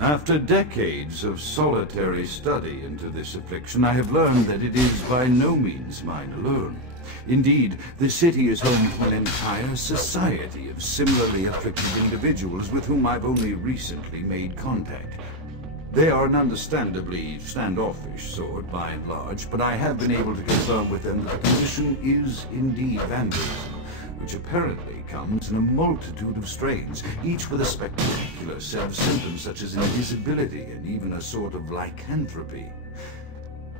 After decades of solitary study into this affliction, I have learned that it is by no means mine alone. Indeed, the city is home to an entire society of similarly afflicted individuals with whom I've only recently made contact. They are an understandably standoffish sort by and large, but I have been able to confirm with them that the condition is indeed vampirism, which apparently comes in a multitude of strains, each with a spectacular set of symptoms such as invisibility and even a sort of lycanthropy.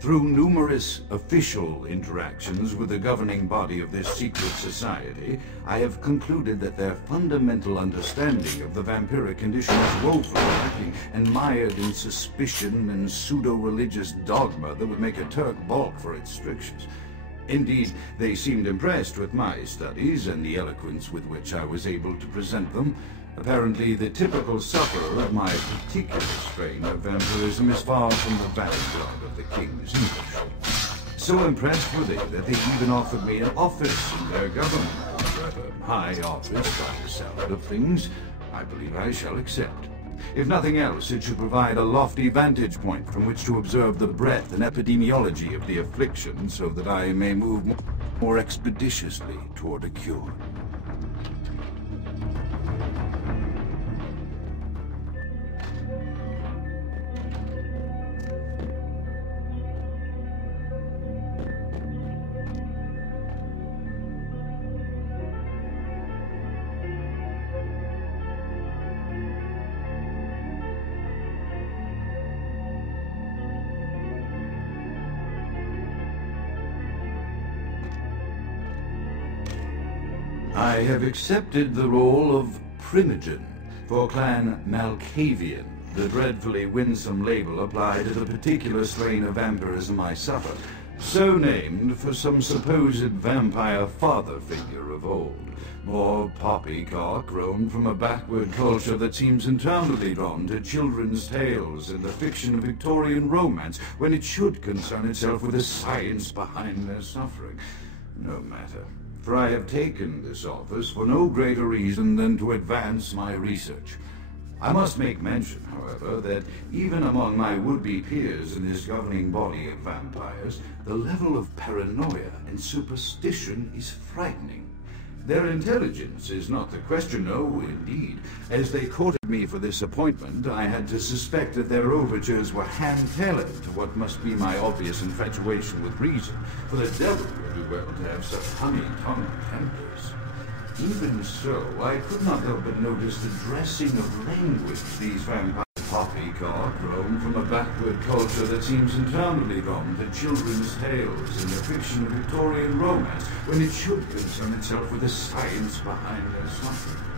Through numerous official interactions with the governing body of this secret society, I have concluded that their fundamental understanding of the vampiric condition is woefully lacking and mired in suspicion and pseudo-religious dogma that would make a Turk balk for its strictures. Indeed, they seemed impressed with my studies and the eloquence with which I was able to present them. Apparently, the typical sufferer of my particular strain of vampirism is far from the vanguard of the king's English. So impressed were they that they even offered me an office in their government. A high office by the sound of things, I believe I shall accept. If nothing else, it should provide a lofty vantage point from which to observe the breadth and epidemiology of the affliction so that I may move more expeditiously toward a cure. I have accepted the role of Primogen for Clan Malkavian, the dreadfully winsome label applied to the particular strain of vampirism I suffer, so named for some supposed vampire father figure of old. More poppycock grown from a backward culture that seems internally drawn to children's tales and the fiction of Victorian romance when it should concern itself with the science behind their suffering. No matter. For I have taken this office for no greater reason than to advance my research. I must make mention, however, that even among my would-be peers in this governing body of vampires, the level of paranoia and superstition is frightening. Their intelligence is not the question, no, indeed. As they courted me for this appointment, I had to suspect that their overtures were hand-tailored to what must be my obvious infatuation with reason, for the devil would do well to have such honey-tongued tempers. Even so, I could not help but notice the dressing of language these vampires poppycock grown from a backward culture that seems internally drawn to children's tales and the fiction of Victorian romance when it should concern itself with the science behind their suffering.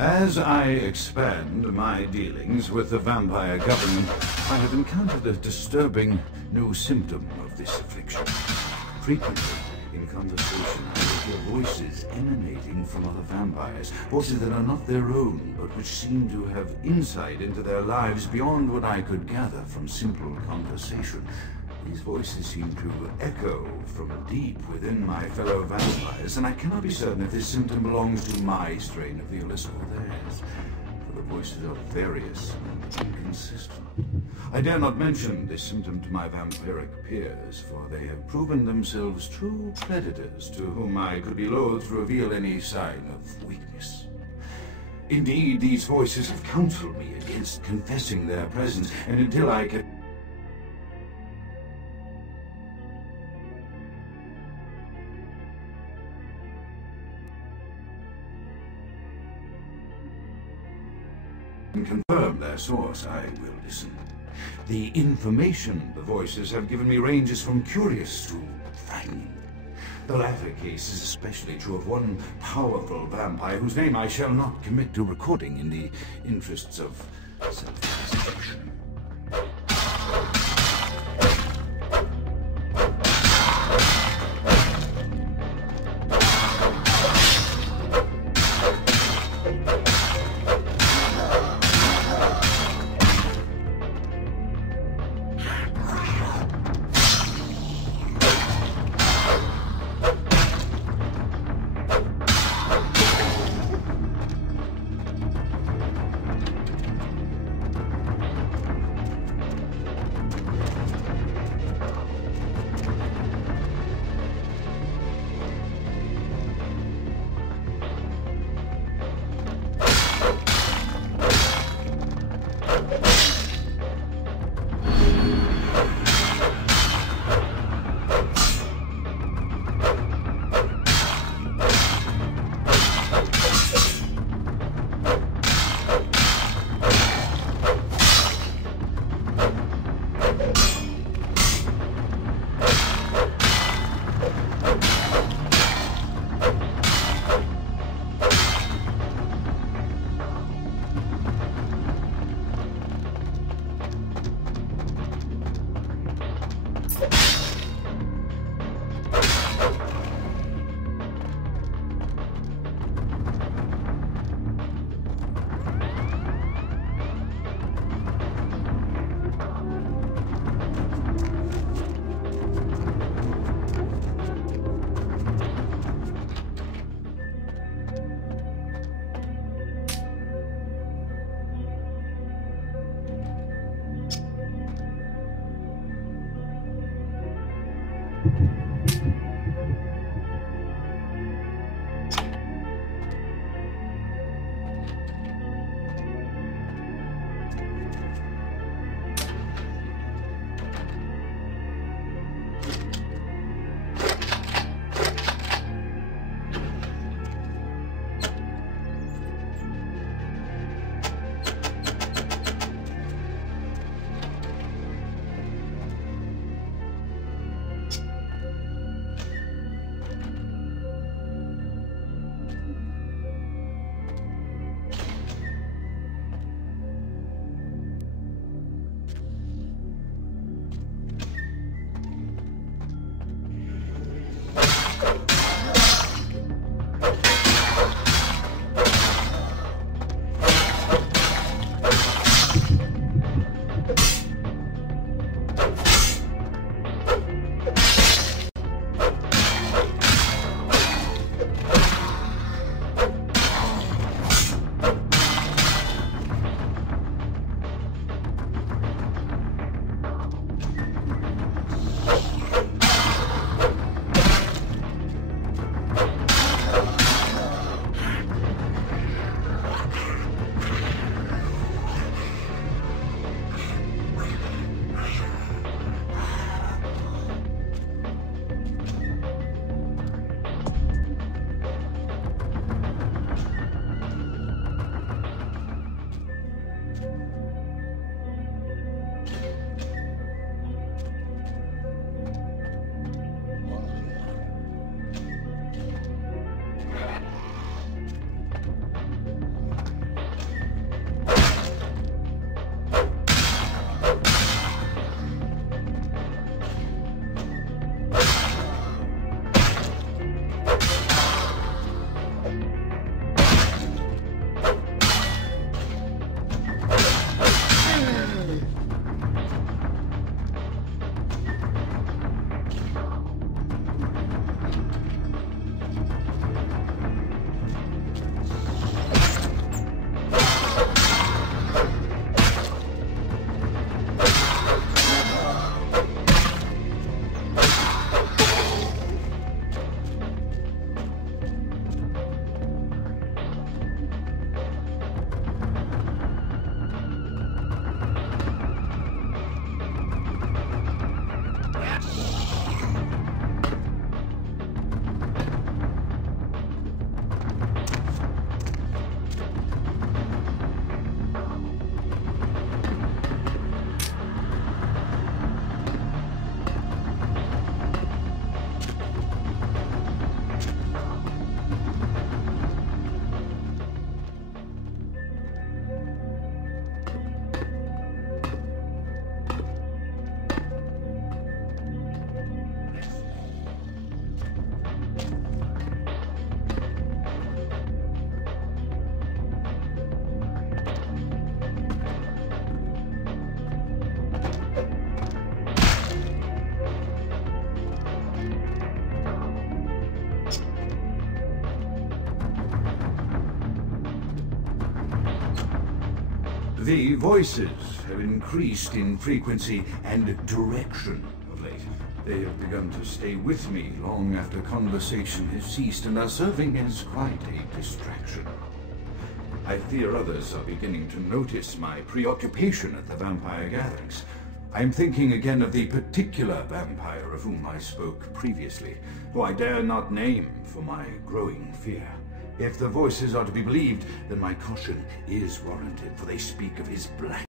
As I expand my dealings with the vampire government, I have encountered a disturbing new symptom of this affliction. Frequently, in conversation, I will hear voices emanating from other vampires, voices that are not their own, but which seem to have insight into their lives beyond what I could gather from simple conversation. These voices seem to echo from deep within my fellow vampires, and I cannot be certain if this symptom belongs to my strain of the illness or theirs, for the voices are various and inconsistent. I dare not mention this symptom to my vampiric peers, for they have proven themselves true predators to whom I could be loath to reveal any sign of weakness. Indeed, these voices have counseled me against confessing their presence, and until I can confirm their source, I will listen. The information the voices have given me ranges from curious to frightening. The latter case is especially true of one powerful vampire whose name I shall not commit to recording in the interests of self-preservation. The voices have increased in frequency and direction of late. They have begun to stay with me long after conversation has ceased and are serving as quite a distraction. I fear others are beginning to notice my preoccupation at the vampire gatherings. I am thinking again of the particular vampire of whom I spoke previously, who I dare not name for my growing fear. If the voices are to be believed, then my caution is warranted, for they speak of his black